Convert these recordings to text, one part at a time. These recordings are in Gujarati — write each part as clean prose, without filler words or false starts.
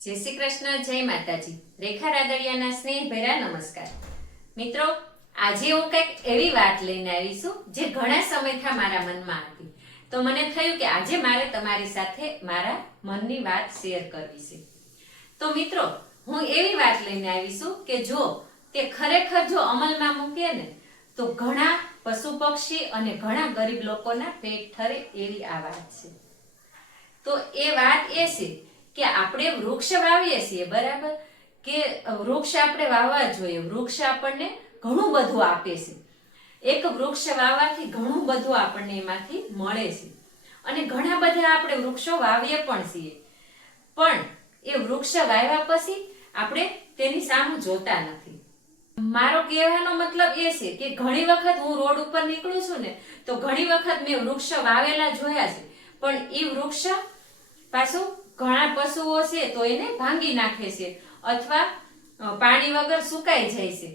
જય શ્રી કૃષ્ણ, જય માતાજી. રેખા રાદડિયાના સ્નેહભર્યા નમસ્કાર. મિત્રો, આજે હું કંઈક એવી વાત લઈને આવી છું જે ઘણા સમયથી મારા મનમાં હતી. તો મને થયું કે આજે મારે તમારી સાથે મારા મનની વાત શેર કરવી છે. તો મિત્રો, હું એવી વાત લઈને આવી છું કે જો તે ખરેખર જો અમલમાં મૂકે ને તો ઘણા પશુ પક્ષી અને ઘણા ગરીબ લોકોના પેટ ઠરે એવી આ વાત છે. તો એ વાત એ છે કે આપણે વૃક્ષ વાવીએ છીએ, બરાબર, કે વૃક્ષ આપણે વાવવા જોઈએ. વૃક્ષ આપણને ઘણું બધું આપે છે. એક વૃક્ષ વાવવાથી ઘણું બધું આપણને એમાંથી મળે છે અને ઘણા બધા આપણે વૃક્ષો વાવીએ પણ છીએ, પણ એ વૃક્ષ વાવ્યા પછી આપણે તેની સામે જોતા નથી. મારો કહેવાનો મતલબ એ છે કે ઘણી વખત હું રોડ ઉપર નીકળું છું ને તો ઘણી વખત મેં વૃક્ષ વાવેલા જોયા છે, પણ એ વૃક્ષ પાછું ઘણા પશુઓ છે તો એને ભાંગી નાખે છે અથવા પાણી વગર સુકાઈ જાય છે.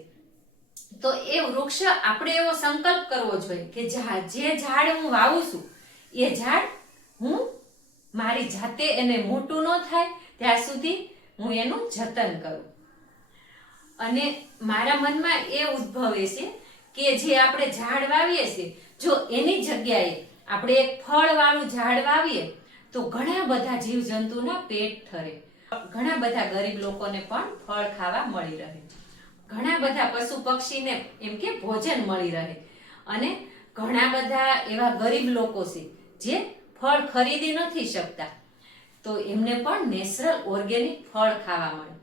તો એ વૃક્ષ આપણે એવો સંકલ્પ કરવો જોઈએ કે જે ઝાડ હું વાવું છું એ ઝાડ હું મારી જાતે એને મોટું ન થાય ત્યાં સુધી હું એનું જતન કરું. અને મારા મનમાં એ ઉદ્ભવે છે કે જે આપણે ઝાડ વાવીએ છીએ, જો એની જગ્યાએ આપણે એક ફળ વાળું ઝાડ વાવીએ તો ઘણા બધા જીવજંતુના પેટ ઠરે, ઘણા બધા ગરીબ લોકોને પણ ફળ ખાવા મળી રહે, ઘણા બધા પશુ પક્ષીને એમ કે ભોજન મળી રહે અને ઘણા બધા એવા ગરીબ લોકો છે જે ફળ ખરીદી નથી શકતા તો એમને પણ નેચરલ ઓર્ગેનિક ફળ ખાવા મળે.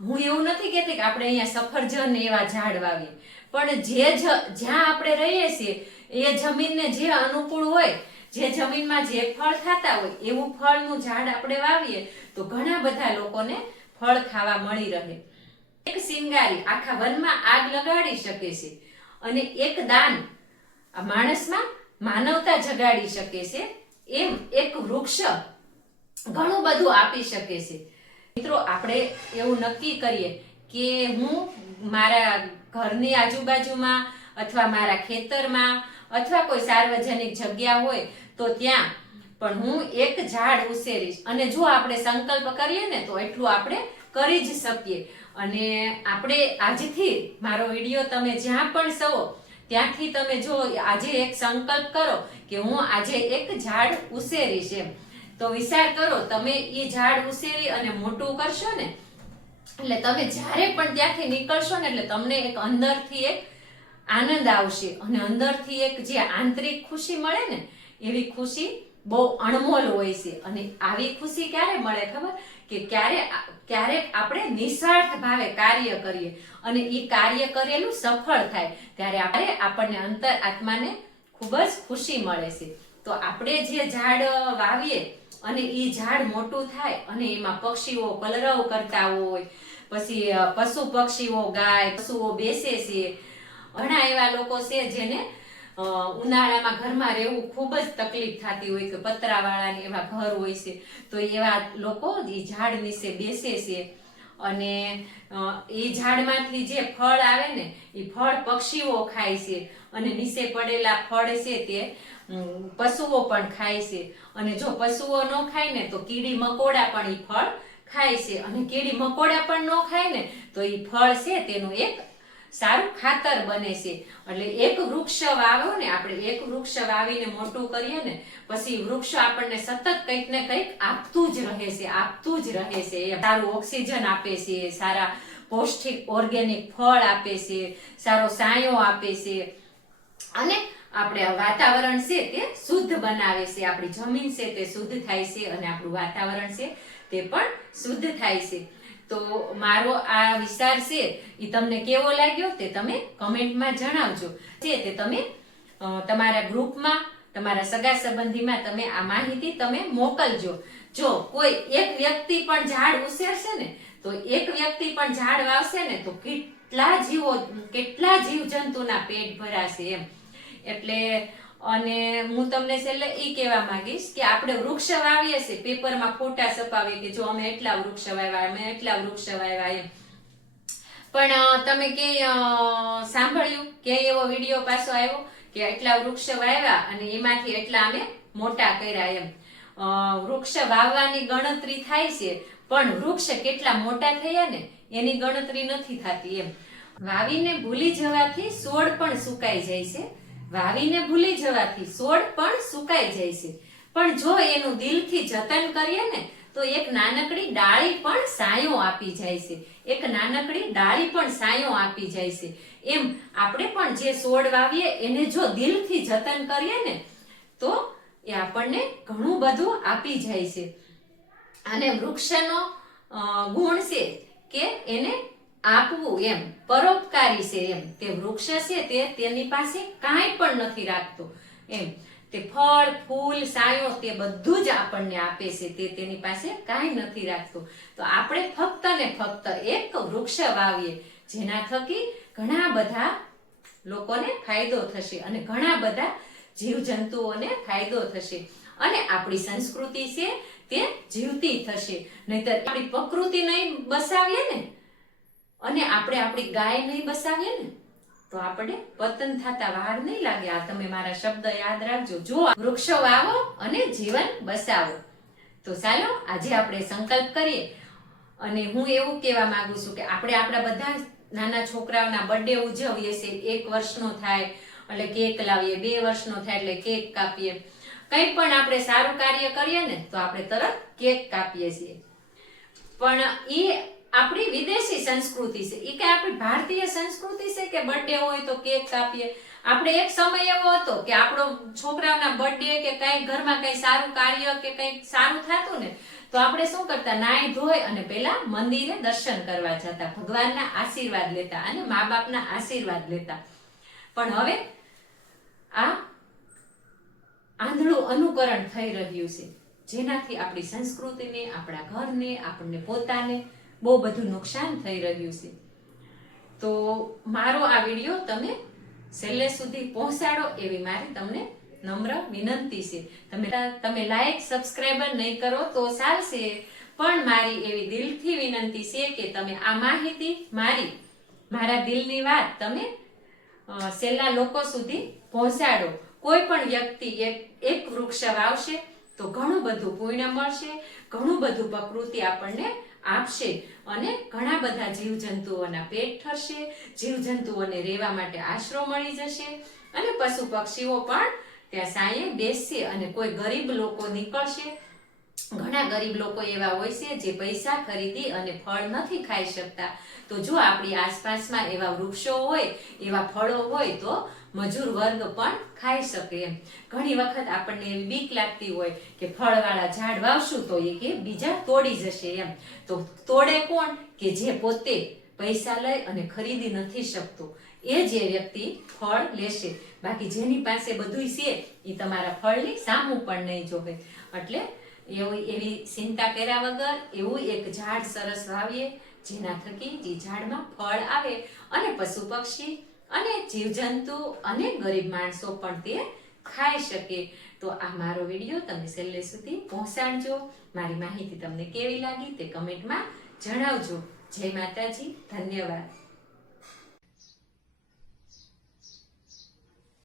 હું એવું નથી કહેતી કે આપણે અહીંયા સફરજન એવા ઝાડ વાવીએ, પણ જ્યાં આપણે રહીએ છીએ એ જમીનને જે અનુકૂળ હોય, જે જમીનમાં જે ફળ ખાતા હોય એવું ફળનું ઝાડ આપણે વાવીએ તો ઘણા બધા લોકોને ફળ ખાવા મળી રહે. એક સિંગારી આખા વનમાં આગ લગાડી શકે છે અને એક દાન માણસમાં માનવતા જગાડી શકે છે. એમ એક વૃક્ષ ઘણું બધું આપી શકે છે. મિત્રો, આપણે એવું નક્કી કરીએ કે હું મારા ઘરની આજુબાજુમાં અથવા મારા ખેતરમાં અથવા કોઈ સાર્વજનિક જગ્યા હોય તો ત્યાં પણ હું એક ઝાડ ઉછેરીશ. અને જો આપણે સંકલ્પ કરીએ ને તો એટલું આપણે કરી જ શકીએ. અને આપણે આજથી મારો વિડીયો તમે જ્યાં પણ સવો ત્યાંથી તમે જો આજે એક સંકલ્પ કરો કે હું આજે એક ઝાડ ઉછેરીશ, એમ તો વિચાર કરો, તમે એ ઝાડ ઉછેરી અને મોટું કરશો ને એટલે તમે જ્યારે પણ ત્યાંથી નીકળશો ને એટલે તમને એક અંદરથી એક આનંદ આવશે અને અંદરથી એક જે આંતરિક ખુશી મળે ને એવી ખુશી બહુ અણમોલ હોય છે. અને આવી ખુશી ક્યારે મળે ખબર? કે ક્યારેક આપણે નિસ્વાર્થ ભાવે કાર્ય કરીએ અને એ કાર્ય કરેલું સફળ થાય ત્યારે આપણને અંતર આત્માને ખૂબ જ ખુશી મળે છે. તો આપણે જે ઝાડ વાવીએ અને એ ઝાડ મોટું થાય અને એમાં પક્ષીઓ કલરવ કરતા હોય, પછી પશુ પક્ષીઓ ગાય પશુઓ બેસે છે. ઘણા એવા લોકો છે જેને ઉનાળામાં ઘરમાં રહેવું ખૂબ જ તકલીફ થતી હોય કે પતરાવાળાને એવા ઘર હોય છે, તો એવા લોકો એ ઝાડ નીચે બેસે છે અને એ ઝાડમાંથી જે ફળ આવે ને એ ફળ પક્ષીઓ ખાય છે અને નીચે પડેલા ફળ છે તે પશુઓ પણ ખાય છે. અને જો પશુઓ ન ખાય ને તો કીડી મકોડા પણ એ ફળ ખાય છે અને કીડી મકોડા પણ ન ખાય ને તો એ ફળ છે તેનું એક સારું ખાતર બને છે. એટલે એક વૃક્ષ વાવો ને, આપણે એક વૃક્ષ વાવીને મોટું કરીએ ને પછી વૃક્ષ આપણને સતત કંઈક ને કંઈક આપતું જ રહે છે, આપતું જ રહે છે. સારું ઓક્સિજન આપે છે, સારા પૌષ્ટિક ઓર્ગેનિક ફળ આપે છે, સારો સાયો આપે છે અને આપણે વાતાવરણ છે તે શુદ્ધ બનાવે છે. આપણી જમીન છે તે શુદ્ધ થાય છે અને આપણું વાતાવરણ છે તે પણ શુદ્ધ થાય છે. તો મારો આ વિચાર છે એ તમને કેવો લાગ્યો તે તમે કમેન્ટમાં જણાવજો. તે તમે તમારા ગ્રુપમાં, તમારા સગા સંબંધીમાં તમે આ માહિતી તમે મોકલજો. જો કોઈ એક વ્યક્તિ પણ ઝાડ ઉછેરશે ને તો એક વ્યક્તિ પણ ઝાડ વાવશે ને તો કેટલા જીવજંતુના પેટ ભરાશે એમ. એટલે અને હું તમને છેલ્લે એ કહેવા માંગીશ કે આપણે વૃક્ષ વાવીએ છીએ, પેપરમાં ફોટા છપાવીએ કે જો અમે એટલા વૃક્ષ વાવ્યા, અમે એટલા વૃક્ષ વાવ્યા એમ, પણ તમે ક્યાંય સાંભળ્યું કે એવો વિડીયો પાછો આવ્યો કે એટલા વૃક્ષ વાવ્યા અને એમાંથી એટલા અમે મોટા કર્યા એમ? વૃક્ષ વાવવાની ગણતરી થાય છે પણ વૃક્ષ કેટલા મોટા થયા ને એની ગણતરી નથી થતી એમ. વાવીને ભૂલી જવાથી છોડ પણ સુકાઈ જાય છે. વાવીને ભૂલી જવાથી છોડ પણ સુકાઈ જાય છે, પણ જો એનું દિલથી જતન કરીએ ને તો એક નાનકડી ડાળી પણ સાયો આપી જાય છે. એક નાનકડી ડાળી પણ સાયો આપી જાય છે. એમ આપણે પણ જે છોડ વાવીએ એને જો દિલથી જતન કરીએ ને તો એ આપણને ઘણું બધું આપી જાય છે. અને વૃક્ષનો ગુણ છે કે એને આપવું એમ, પરોપકારી છે એમ. તે વૃક્ષ છે તે તેની પાસે કાંઈ પણ નથી રાખતો એમ. તે ફળ ફૂલ સાયો તે બધું જ આપણને આપે છે, તે તેની પાસે કાંઈ નથી રાખતો. તો આપણે ફક્ત ને ફક્ત એક વૃક્ષ વાવીએ જેના થકી ઘણા બધા લોકોને ફાયદો થશે અને ઘણા બધા જીવજંતુઓને ફાયદો થશે અને આપણી સંસ્કૃતિ છે તે જીવતી થશે. નહીતર આપણી પ્રકૃતિ નહીં બસાવીએ ને અને આપણે આપણી ગાય નહીં બસાવીએ ને તો આપણે પતન થતા વાર નહીં લાગે. આ તમે મારા શબ્દ યાદ રાખજો. જો વૃક્ષો વાવો અને જીવન બસાવો. તો ચાલો આજે આપણે સંકલ્પ કરીએ. અને હું એવું કહેવા માંગુ છું કે આપણે આપણા બધા નાના છોકરાઓના બર્થડે ઉજવીએ છીએ. 1 વર્ષનો થાય એટલે કેક લાવીએ, 2 વર્ષનો થાય એટલે કેક કાપીએ. કંઈ પણ આપણે સારું કાર્ય કરીએ ને તો આપણે તરત કેક કાપીએ છીએ. પણ એ આપણી વિદેશી સંસ્કૃતિ છે. એ કે આપણી ભારતીય સંસ્કૃતિ છે કે બર્થડે હોય તો કેક કાપીએ. આપણે એક સમય એવો હતો કે આપણો છોકરાઓના બર્થડે કે કંઈ ઘરમાં કંઈ સારું કાર્ય કે કંઈ સારું થતું ને તો આપણે શું કરતા, નાઈ ધોઈ અને પહેલા મંદિરે દર્શન કરવા જતા, ભગવાનના આશીર્વાદ લેતા અને મા બાપના આશીર્વાદ લેતા. પણ હવે આ આંધળું અનુકરણ થઈ રહ્યું છે, જેનાથી આપણી સંસ્કૃતિને, આપણા ઘરને, આપણને પોતાને બહુ બધું નુકસાન થઈ રહ્યું છે. તો મારો આ વિડીયો તમે છેલ્લે સુધી પહોંચાડો એવી મારી તમને નમ્ર વિનંતી છે. તમે લાઈક સબસ્ક્રાઈબર નહીં કરો તો ચાલશે, પણ મારી એવી દિલથી વિનંતી છે કે તમે આ માહિતી મારા દિલની વાત તમે છેલ્લા લોકો સુધી પહોંચાડો. કોઈ પણ વ્યક્તિ એક વૃક્ષ વાવશે તો ઘણું બધું પુણ્ય મળશે, ઘણું બધું પ્રકૃતિ આપણને આપશે અને ઘણા બધા જીવજંતુઓના પેટ ઠરશે, જીવજંતુઓને રહેવા માટે આશરો મળી જશે અને પશુ પક્ષીઓ પણ ત્યાં સાંયે બેસશે. અને કોઈ ગરીબ લોકો નીકળશે. ઘણા ગરીબ લોકો એવા હોય છે જે પૈસા ખરીદી અને ફળ નથી ખાઈ શકતા. તો જો આપણી આસપાસમાં એવા વૃક્ષો હોય, એવા ફળો હોય તો મજૂર વર્ગ પણ ખાઈ શકે એમ. ઘણી વખત આપણને એવી બીક લાગતી હોય કે ફળવાળા ઝાડ વાવશું તો એ કે બીજા તોડી જશે એમ. તો તોડે કોણ? કે જે પોતે પૈસા લઈ અને ખરીદી નથી શકતો એ જે વ્યક્તિ ફળ લેશે. બાકી જેની પાસે બધું છે એ તમારા ફળની સામું પણ નહીં જોવે. એટલે એવી ચિંતા કર્યા વગર એવું એક ઝાડ સરસ વાવીએ જેના થકી જે ઝાડમાં ફળ આવે અને પશુ પક્ષી અને જીવજંતુ અને ગરીબ માણસો પણ તે ખાઈ શકે. તો આ મારો વિડીયો તમે છેલ્લે સુધી પહોંચાડજો. મારી માહિતી તમને કેવી લાગી તે કમેન્ટમાં જણાવજો. જય માતાજી, ધન્યવાદ.